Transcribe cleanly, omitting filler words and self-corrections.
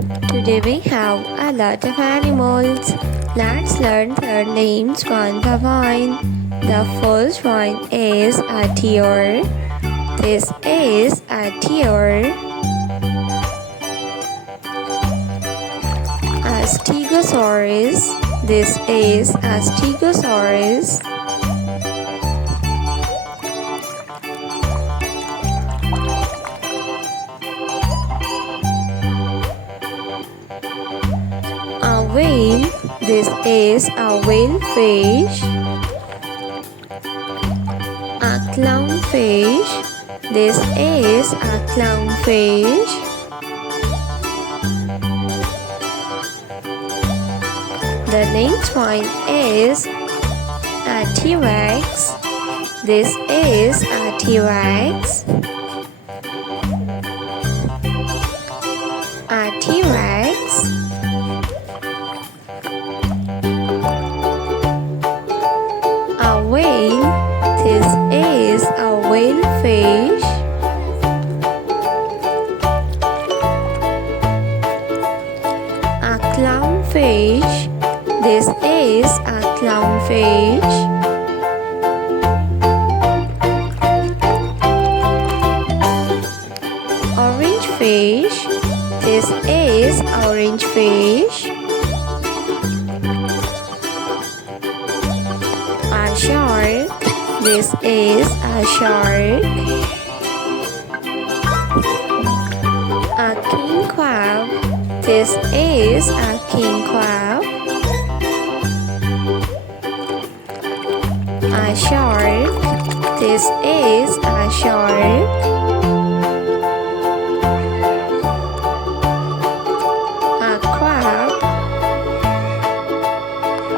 Today we have a lot of animals. Let's learn their names one by one. The first one is a deer. This is a deer. A stegosaurus. This is a stegosaurus. A whale. This is a whalefish. A clownfish. This is a clownfish. The next one is a T-Rex. This is a T-Rex. A T-Rex. A whale. This is a whalefish. A clownfish. This is a clownfish. Orange fish. This is orange fish. A shark. This is a shark. A king crab. This is a king crab. A shark. This is a shark.